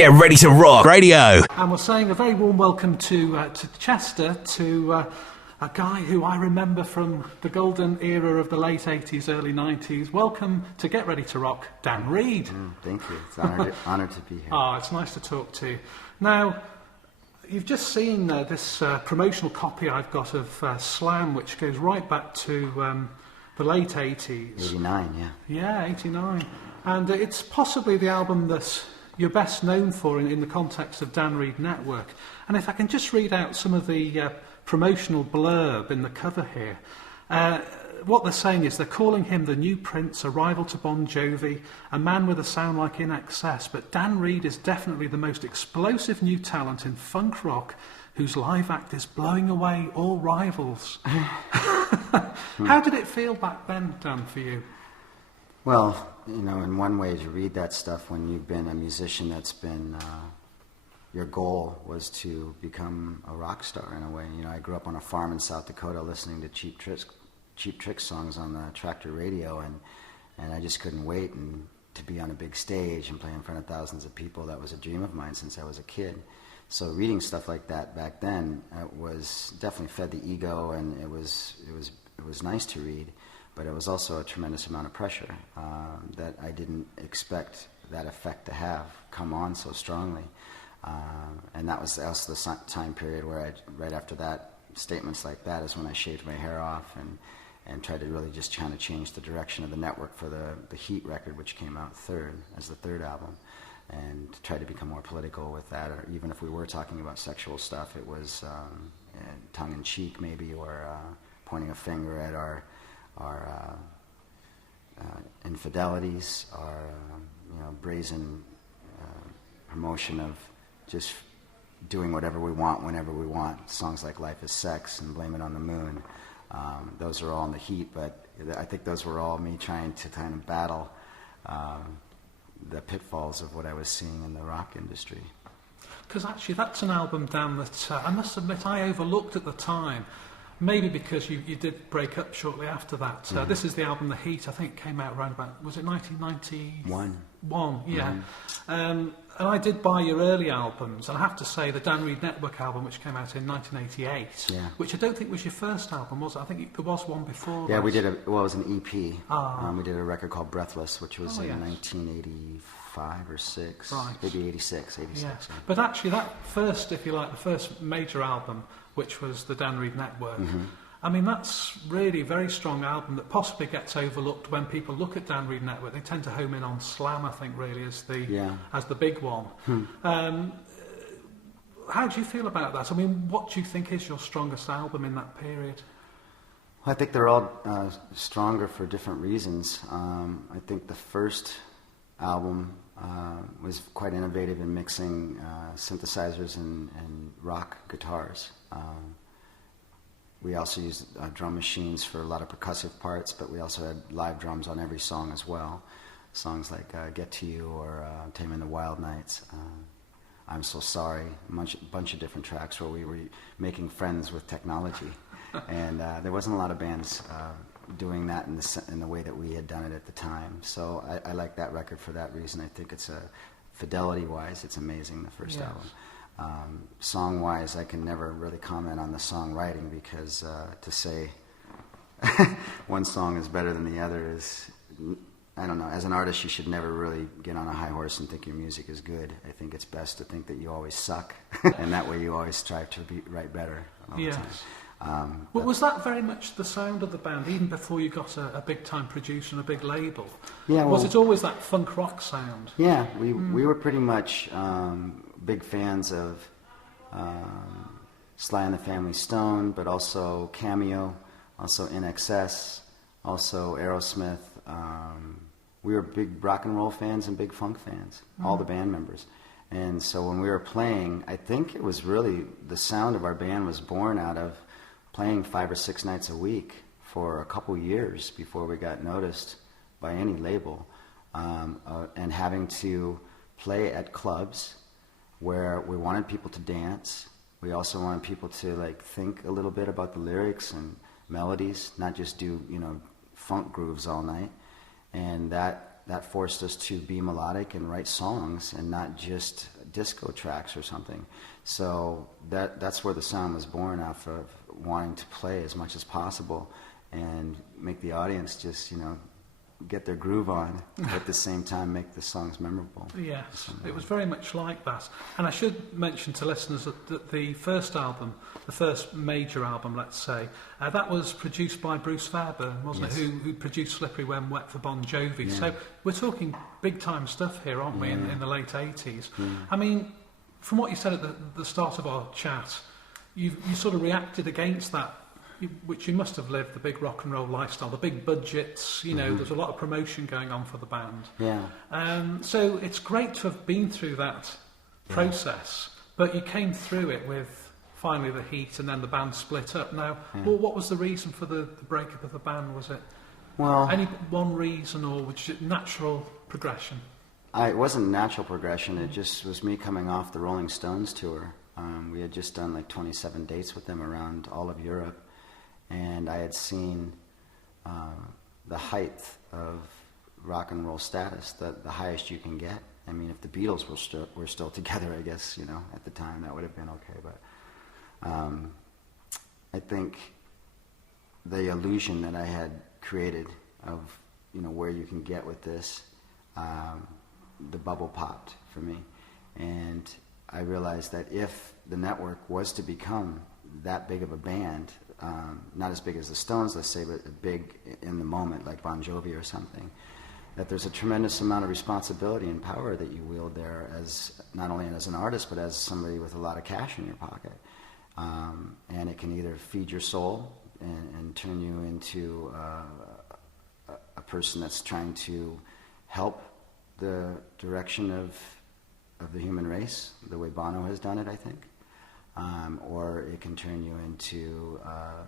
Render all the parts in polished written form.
Get ready to rock radio. And we're saying a very warm welcome to Chester, to a guy who I remember from the golden era of the late 80s, early 90s. Welcome to Get Ready to Rock, Dan Reed. Thank you. It's an honor to be here. Oh, it's nice to talk to you. Now, you've just seen this promotional copy I've got of Slam, which goes right back to the late 80s. 89, yeah. Yeah, 89. And it's possibly the album that you're best known for in the context of Dan Reed Network. And if I can just read out some of the promotional blurb in the cover here. What they're saying is they're calling him the new Prince, a rival to Bon Jovi, a man with a sound like In Excess, but Dan Reed is definitely the most explosive new talent in funk rock whose live act is blowing away all rivals. How did it feel back then, Dan, for you? Well, you know, in one way to read that stuff when you've been a musician that's been, your goal was to become a rock star in a way. You know, I grew up on a farm in South Dakota listening to Cheap Trick songs on the tractor radio, and I just couldn't wait to be on a big stage and play in front of thousands of people. That was a dream of mine since I was a kid. So reading stuff like that back then was definitely fed the ego, and it was nice to read. But it was also a tremendous amount of pressure that I didn't expect that effect to have come on so strongly. And that was also the time period where right after that, statements like that is when I shaved my hair off and tried to really just trying to change the direction of the network for the Heat record, which came out as the third album, and try to become more political with that. Or even if we were talking about sexual stuff, it was tongue-in-cheek maybe, or pointing a finger at our infidelities, our brazen promotion of just doing whatever we want whenever we want. Songs like Life is Sex and Blame It on the Moon. Those are all in the Heat, but I think those were all me trying to kind of battle the pitfalls of what I was seeing in the rock industry. Because actually that's an album, Dan, that I must admit I overlooked at the time. Maybe because you did break up shortly after that. Mm-hmm. This is the album The Heat. I think came out around about, was it 1991? Yeah. Mm-hmm. And I did buy your early albums, and I have to say the Dan Reed Network album, which came out in 1988, which I don't think was your first album, was it? I think there was one before. Yeah, that. we did it was an EP. We did a record called Breathless, which was in 1985 or 6, right. Maybe 86. Yeah. But actually that first, if you like, the first major album, which was the Dan Reed Network, I mean, that's really a very strong album that possibly gets overlooked when people look at Dan Reed Network. They tend to home in on Slam, I think, really, as the big one. How do you feel about that? I mean, what do you think is your strongest album in that period? Well, I think they're all stronger for different reasons. I think the first album was quite innovative in mixing synthesizers and rock guitars. We also used drum machines for a lot of percussive parts, but we also had live drums on every song as well. Songs like Get To You or Taming the Wild Nights, I'm So Sorry, a bunch of different tracks where we were making friends with technology. And there wasn't a lot of bands doing that in the way that we had done it at the time. So I like that record for that reason. I think it's fidelity-wise, it's amazing, the first album. Song-wise, I can never really comment on the songwriting because to say one song is better than the other is, I don't know, as an artist you should never really get on a high horse and think your music is good. I think it's best to think that you always suck, and that way you always strive to write better all the time. Well, was that very much the sound of the band, even before you got a big-time producer and a big label? Yeah, was it always that funk rock sound? Yeah, we were pretty much big fans of Sly and the Family Stone, but also Cameo, also In Excess, also Aerosmith. We were big rock and roll fans and big funk fans, all the band members. And so when we were playing, I think it was really, the sound of our band was born out of playing 5 or 6 nights a week for a couple years before we got noticed by any label, and having to play at clubs where we wanted people to dance. We also wanted people to think a little bit about the lyrics and melodies, not just do funk grooves all night. And that forced us to be melodic and write songs and not just disco tracks or something. So that's where the sound was born, out of wanting to play as much as possible and make the audience just, get their groove on, but at the same time make the songs memorable. Yes, it was very much like that. And I should mention to listeners that the first album, the first major album, let's say, that was produced by Bruce Fairbairn, wasn't Yes. it, who produced Slippery When Wet for Bon Jovi. Yeah. So we're talking big-time stuff here, aren't we, in the late 80s. Yeah. I mean, from what you said at the start of our chat, you sort of reacted against that, which you must have lived, the big rock and roll lifestyle, the big budgets, there's a lot of promotion going on for the band. Yeah. So it's great to have been through that process, but you came through it with finally the heat and then the band split up. Now, well, what was the reason for the breakup of the band? Was it any one reason, or was it natural progression? It wasn't natural progression, it just was me coming off the Rolling Stones tour. We had just done like 27 dates with them around all of Europe. And I had seen the height of rock and roll status, the highest you can get. I mean, if the Beatles were still together, I guess, at the time that would have been okay. But I think the illusion that I had created of, where you can get with this, the bubble popped for me. And I realized that if the network was to become that big of a band, not as big as the Stones, let's say, but big in the moment, like Bon Jovi or something, that there's a tremendous amount of responsibility and power that you wield there, as not only as an artist, but as somebody with a lot of cash in your pocket. And it can either feed your soul and turn you into a person that's trying to help the direction of the human race, the way Bono has done it, I think. Or it can turn you into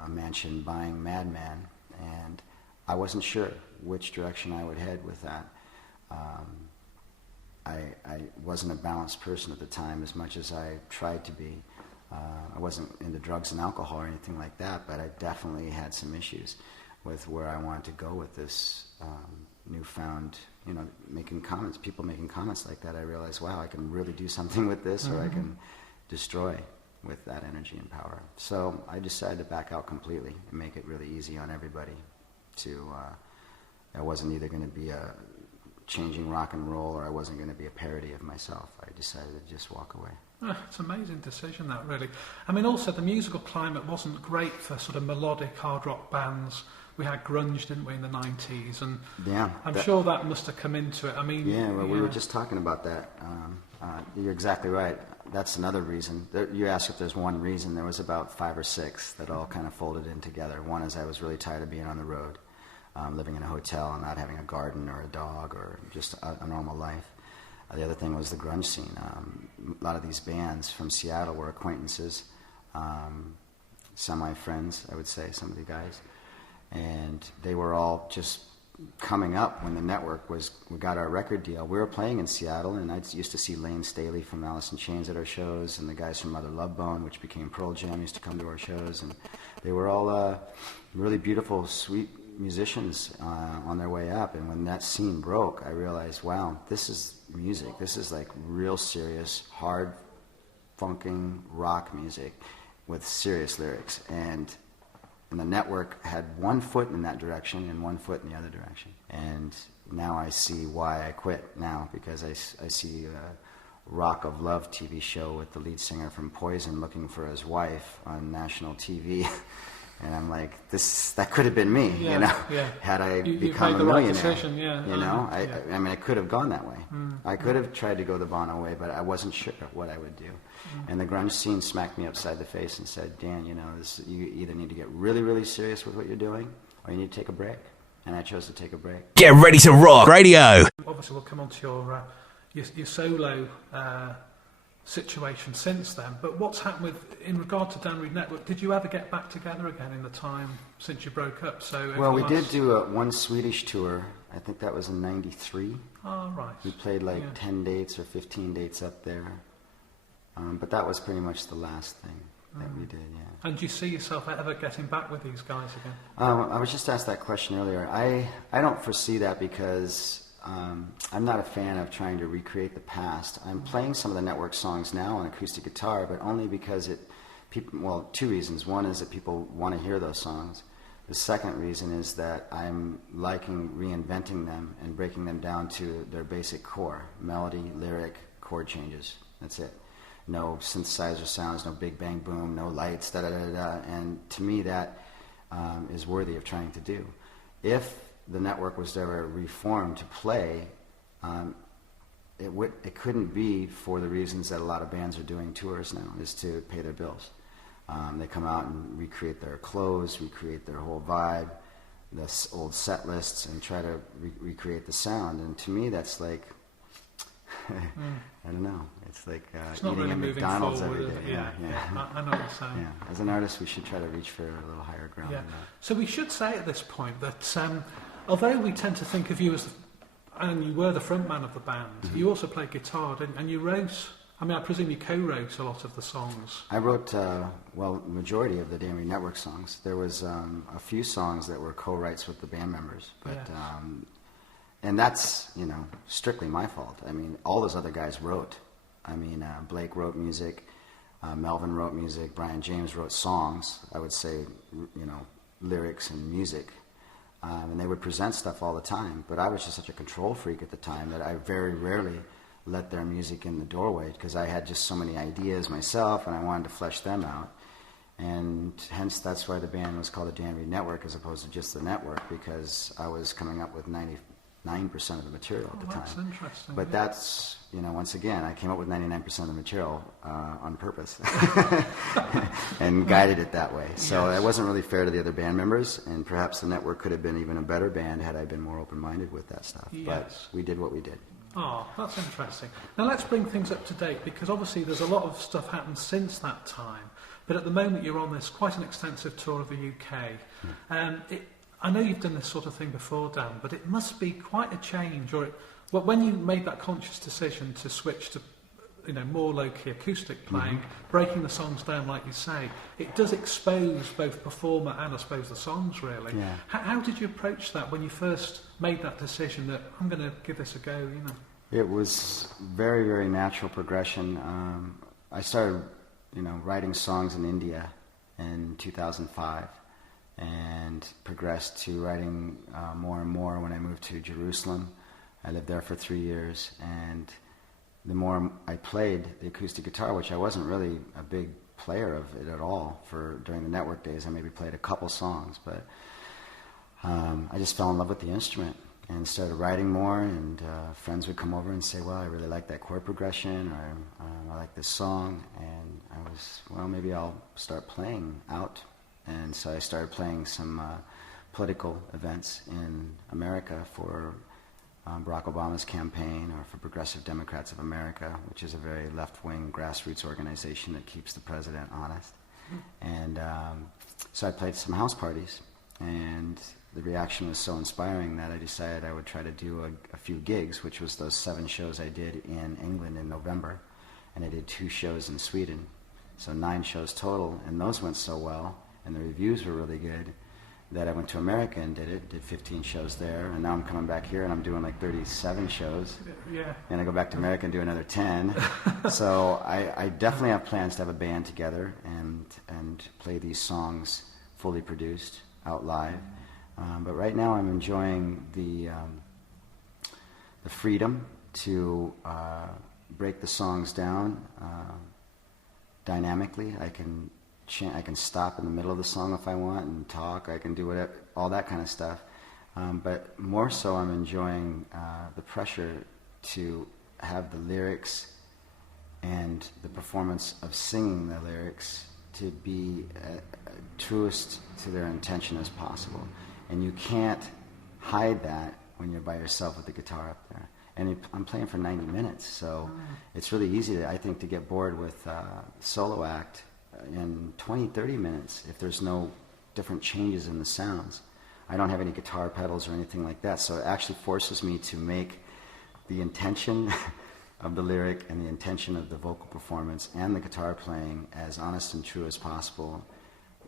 a mansion-buying madman. And I wasn't sure which direction I would head with that. I wasn't a balanced person at the time as much as I tried to be. I wasn't into drugs and alcohol or anything like that, but I definitely had some issues with where I wanted to go with this newfound, people making comments like that. I realized, wow, I can really do something with this, or I can destroy with that energy and power. So I decided to back out completely and make it really easy on everybody. I wasn't either going to be a changing rock and roll, or I wasn't going to be a parody of myself. I decided to just walk away. It's an amazing decision, that, really. I mean, also the musical climate wasn't great for sort of melodic hard rock bands. We had grunge, didn't we, in the 90s, and I'm sure that must have come into it. I mean, we were just talking about that. You're exactly right. That's another reason. You asked if there's one reason. There was about 5 or 6 that all kind of folded in together. One is I was really tired of being on the road, living in a hotel and not having a garden or a dog or just a normal life. The other thing was the grunge scene. A lot of these bands from Seattle were acquaintances, semi-friends, I would say, some of the guys. And they were all just coming up when the network we got our record deal. We were playing in Seattle, and I used to see Lane Staley from Alice in Chains at our shows, and the guys from Mother Love Bone, which became Pearl Jam, used to come to our shows, and they were all really beautiful, sweet musicians on their way up. And when that scene broke, I realized, wow, this is music. This is like real serious, hard, funking rock music with serious lyrics. And the network had one foot in that direction and one foot in the other direction. And now I see why I quit now, because I see a Rock of Love TV show with the lead singer from Poison looking for his wife on national TV. And I'm like, that could have been me, had I become a millionaire. Right decision, I mean, I could have gone that way. I could have tried to go the Bono way, but I wasn't sure what I would do. And the grunge scene smacked me upside the face and said, Dan, you either need to get really, really serious with what you're doing, or you need to take a break. And I chose to take a break. Get ready to rock radio. Obviously, we'll come on to your solo situation since then, but what's happened in regard to Dan Reed Network? Did you ever get back together again in the time since you broke up? We did do one Swedish tour. I think that was in '93. Oh, right. We played 10 dates or 15 dates up there, but that was pretty much the last thing that we did. And do you see yourself ever getting back with these guys again? I was just asked that question earlier. I don't foresee that, because I'm not a fan of trying to recreate the past. I'm playing some of the network songs now on acoustic guitar, but only because well, two reasons. One is that people want to hear those songs. The second reason is that I'm liking reinventing them and breaking them down to their basic core: melody, lyric, chord changes. That's it. No synthesizer sounds, no big bang boom, no lights, da da da da. And to me, that is worthy of trying to do. If the network was ever reformed to play, it couldn't be for the reasons that a lot of bands are doing tours now, is to pay their bills. They come out and recreate their clothes, recreate their whole vibe, the old set lists, and try to recreate the sound. And to me, that's like, I don't know. It's like eating really at McDonald's every day. Yeah. I know what you're saying. Yeah. As an artist, we should try to reach for a little higher ground than that. So we should say at this point that although we tend to think of you as, and you were the front man of the band, you also played guitar, and you wrote, I presume you co-wrote a lot of the songs. I wrote, the majority of the Dan Reed Network songs. There was a few songs that were co-writes with the band members, but and that's, strictly my fault. All those other guys wrote. Blake wrote music, Melvin wrote music, Brian James wrote songs, I would say, lyrics and music. And they would present stuff all the time, but I was just such a control freak at the time that I very rarely let their music in the doorway, because I had just so many ideas myself and I wanted to flesh them out. And hence that's why the band was called the Dan Reed Network as opposed to just the network, because I was coming up with 99% of the material at the time. That's interesting. But that's, once again, I came up with 99% of the material on purpose and guided it that way. So it wasn't really fair to the other band members, and perhaps the network could have been even a better band had I been more open-minded with that stuff. Yes. But we did what we did. Oh, that's interesting. Now let's bring things up to date, because obviously there's a lot of stuff happened since that time. But at the moment you're on this quite an extensive tour of the UK. I know you've done this sort of thing before, Dan, but it must be quite a change. When you made that conscious decision to switch to more low-key acoustic playing, breaking the songs down like you say, it does expose both performer and I suppose the songs really. Yeah. How did you approach that when you first made that decision that I'm going to give this a go? It was very, very natural progression. I started, writing songs in India in 2005 and progressed to writing more and more when I moved to Jerusalem. I lived there for 3 years, and the more I played the acoustic guitar, which I wasn't really a big player of it at all during the network days. I maybe played a couple songs, but I just fell in love with the instrument and started writing more, and friends would come over and say, well, I really like that chord progression, or I like this song, and I was, maybe I'll start playing out. And so I started playing some political events in America for Barack Obama's campaign, or for Progressive Democrats of America, which is a very left-wing grassroots organization that keeps the president honest. And so I played some house parties, and the reaction was so inspiring that I decided I would try to do a few gigs, which was those 7 shows I did in England in November, and I did 2 shows in Sweden, so 9 shows total, and those went so well, and the reviews were really good, that I went to America and did 15 shows there, and now I'm coming back here and I'm doing like 37 shows. Yeah. And I go back to America and do another 10. So I definitely have plans to have a band together and play these songs fully produced out live. But right now I'm enjoying the freedom to break the songs down dynamically. I can stop in the middle of the song if I want and talk. I can do whatever, all that kind of stuff. But more so, I'm enjoying the pressure to have the lyrics and the performance of singing the lyrics to be truest to their intention as possible. And you can't hide that when you're by yourself with the guitar up there. And I'm playing for 90 minutes, so it's really easy, I think, to get bored with solo act in 20, 30 minutes if there's no different changes in the sounds. I don't have any guitar pedals or anything like that, so it actually forces me to make the intention of the lyric and the intention of the vocal performance and the guitar playing as honest and true as possible,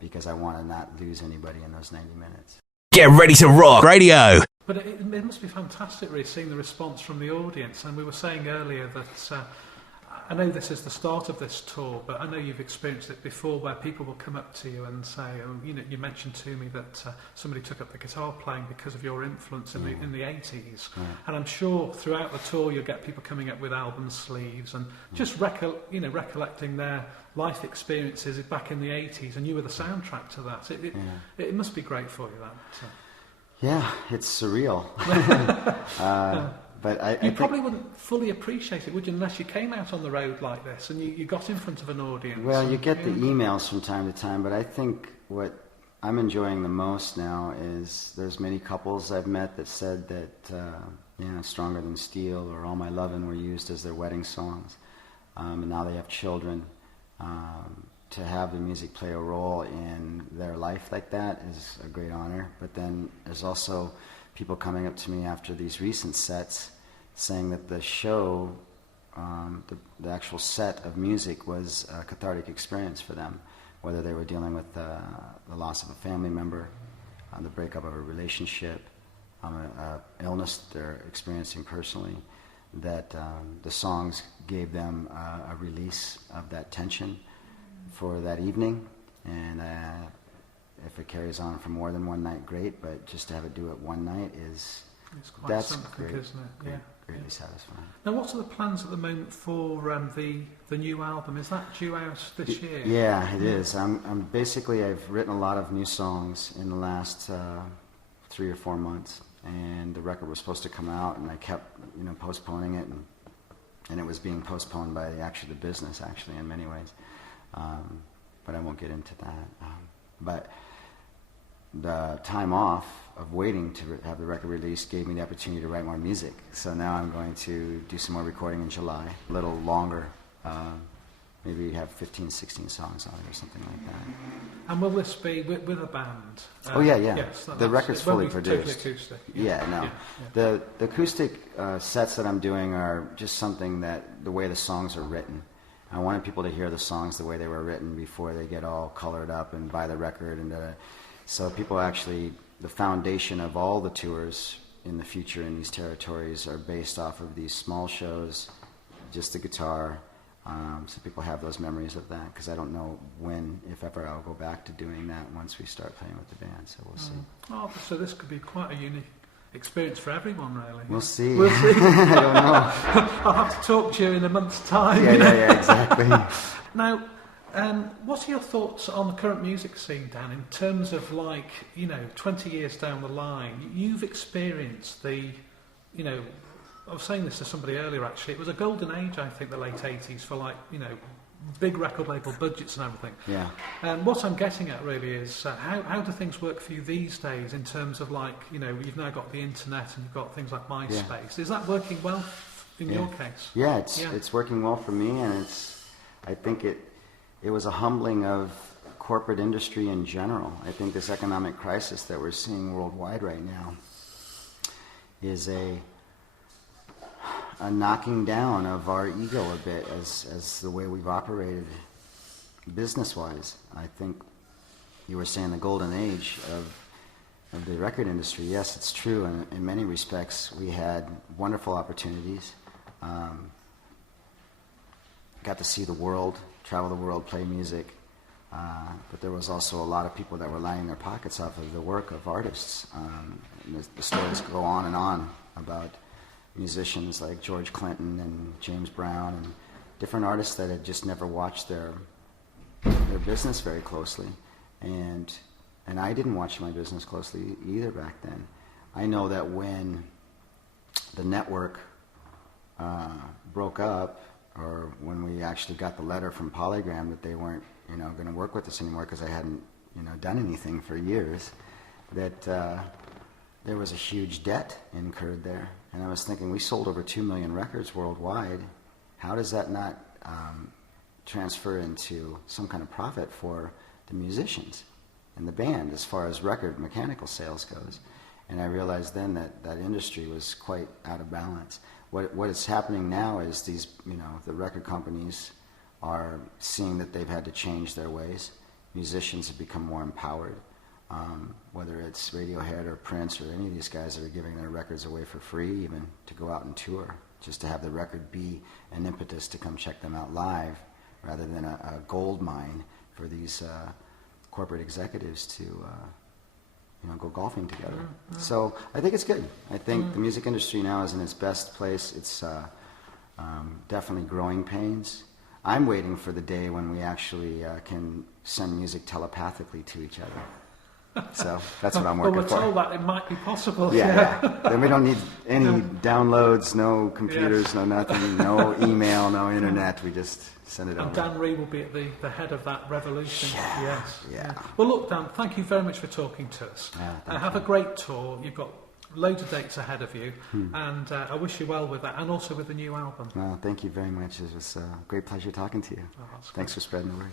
because I want to not lose anybody in those 90 minutes. Get ready to rock radio. But it must be fantastic, really, seeing the response from the audience. And we were saying earlier that I know this is the start of this tour, but I know you've experienced it before, where people will come up to you and say, "Oh, you know, you mentioned to me that somebody took up the guitar playing because of your influence in the 80s." Yeah. And I'm sure throughout the tour you'll get people coming up with album sleeves and just recollecting their life experiences back in the 80s, and you were the soundtrack to that. It must be great for you, that. Yeah, it's surreal. But I probably wouldn't fully appreciate it, would you, unless you came out on the road like this and you got in front of an audience. Well, you get the emails from time to time, but I think what I'm enjoying the most now is there's many couples I've met that said that Stronger Than Steel or All My Lovin' were used as their wedding songs, and now they have children. To have the music play a role in their life like that is a great honor. But then there's also people coming up to me after these recent sets saying that the show, the actual set of music was a cathartic experience for them, whether they were dealing with the loss of a family member, the breakup of a relationship, illness they're experiencing personally, that the songs gave them a release of that tension for that evening. And if it carries on for more than one night, great, but just to have it do it one night it's quite something, great, isn't it? greatly satisfying. Now, what are the plans at the moment for the new album? Is that due out this year? Yeah, it is. I'm basically, I've written a lot of new songs in the last 3 or 4 months, and the record was supposed to come out, and I kept postponing it, and it was being postponed by the business in many ways. But I won't get into that. But the time off of waiting to have the record released gave me the opportunity to write more music. So now I'm going to do some more recording in July, a little longer. Maybe have 15, 16 songs on it or something like that. And will this be with a band? Yes, the record's fully produced. Totally acoustic. Yeah. The acoustic sets that I'm doing are just something that the way the songs are written. I wanted people to hear the songs the way they were written before they get all colored up and buy the record. So people actually, the foundation of all the tours in the future in these territories are based off of these small shows, just the guitar. So people have those memories of that, because I don't know when, if ever, I'll go back to doing that once we start playing with the band. So we'll see. Oh, so this could be quite a unique experience for everyone, really. We'll see. I don't know. I'll have to talk to you in a month's time. Yeah, exactly. Now, what are your thoughts on the current music scene, Dan, in terms of 20 years down the line? You've experienced I was saying this to somebody earlier, actually. It was a golden age, I think, the late 80s for big record label budgets and everything. Yeah. And what I'm getting at really is how do things work for you these days in terms of you've now got the internet and you've got things like MySpace. Is that working well in your case? Yeah, it's working well for me, and I think it was a humbling of corporate industry in general. I think this economic crisis that we're seeing worldwide right now is a knocking down of our ego a bit as the way we've operated business-wise. I think you were saying the golden age of the record industry. Yes, it's true. And in many respects, we had wonderful opportunities. Got to see the world, travel the world, play music. But there was also a lot of people that were lining their pockets off of the work of artists. And the stories go on and on about musicians like George Clinton and James Brown and different artists that had just never watched their business very closely. And I didn't watch my business closely either back then. I know that when the network broke up, or when we actually got the letter from Polygram that they weren't going to work with us anymore because I hadn't done anything for years, that there was a huge debt incurred there. And I was thinking, we sold over 2 million records worldwide. How does that not transfer into some kind of profit for the musicians and the band as far as record mechanical sales goes? And I realized then that industry was quite out of balance. What is happening now is these, the record companies are seeing that they've had to change their ways. Musicians have become more empowered. whether it's Radiohead or Prince or any of these guys that are giving their records away for free, even to go out and tour, just to have the record be an impetus to come check them out live, rather than a gold mine for these corporate executives to go golfing together. So I think it's good. I think the music industry now is in its best place. It's definitely growing pains. I'm waiting for the day when we actually can send music telepathically to each other. So that's what I'm working for. Well, we're told that it might be possible. Yeah. Then we don't need any downloads, no computers, no nothing, no email, no internet. We just send it over. And Dan Reed will be at the head of that revolution. Yeah. Yes. Yeah. Well, look, Dan, thank you very much for talking to us. Have a great tour. You've got loads of dates ahead of you, and I wish you well with that, and also with the new album. Well, thank you very much. It was a great pleasure talking to you. Oh, Thanks for spreading the word.